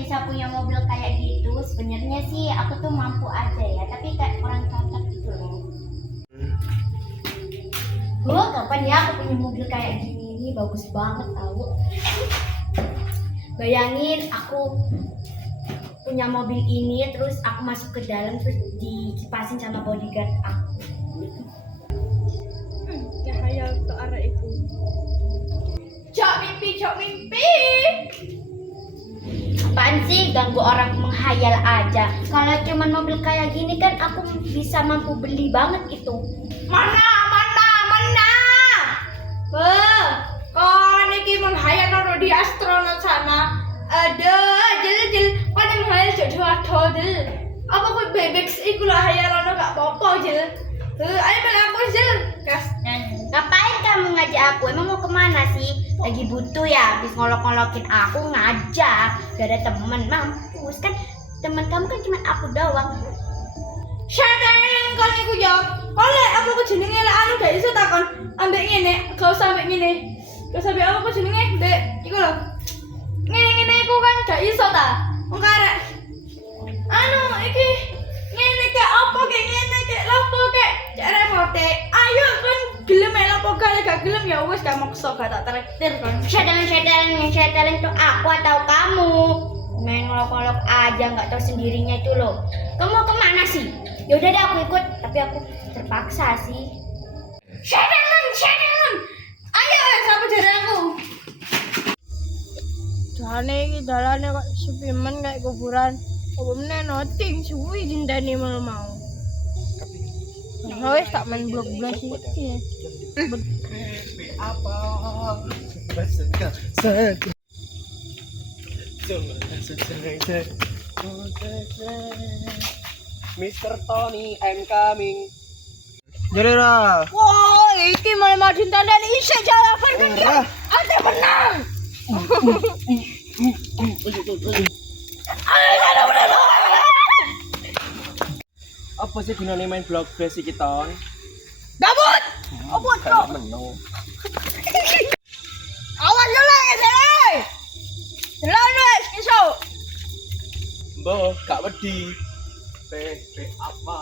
bisa punya mobil kayak gitu. Sebenarnya sih aku tuh mampu aja ya, tapi kayak kurang cocok gitu loh. Kapan ya aku punya mobil kayak gini? Ini bagus banget tahu. Bayangin aku punya mobil ini, terus aku masuk ke dalam, terus dikipasin sama bodyguard aku. Cahaya ke arah itu. Cok mimpi. Apaan sih ganggu orang menghayal aja? Kalau cuman mobil kayak gini kan aku bisa mampu beli banget itu. Mana? Kau niki menghayal noro di astronot sana. Ada, jel. Kau nih menghayal jodoh jel. Apa kau bebek iku lah hayalan gak apa-apa jel. Ayo balik aku jel. Gas. Ngapain kamu ngajak aku? Emang mau kemana sih? Lagi butuh ya? Habis ngolok-ngolokin aku ngajak. Gak ada temen, mampus kan? Temen kamu kan cuma aku doang. Syadarin kau niku jawab. Kau lihat apa aku jenenge lah anu gak iso takon. Ambek ngene, gak usah ambek ngene. Gak sampe apa aku jenenge, Mbak. Iku lho. Ngene iku kan gak iso ta. Wong karek. Anu iki ngene kayak apa kayak ngene kayak lapo kayak cek remote. Ayo kan gelem mek lapo gak gelem ya wis gak maksa gak tak traktir kan. Syadarin tuh aku atau kamu? Main ngolok-ngolok aja, nggak tahu sendirinya itu loh. Kamu mau kemana sih? Yaudah deh aku ikut, tapi aku terpaksa sih. Syadarin. Ayo sapa jare aku. Dalane kok sepi men kayak kuburan. Apa meneh noting suwi dindane mau. Nah, wis tak main blok blas iki. Apa? Mr. Tony, I'm coming. Jadi lah. Wah, iki malah madin tandane isih jalapan kan ya. Ada menang. Apa sih gunanya main blog base iki ton? Gabut. Apa kok? Menang. Awas dulu ya, Sele. Jalan wes, iso. Mbok, gak wedi. Apa?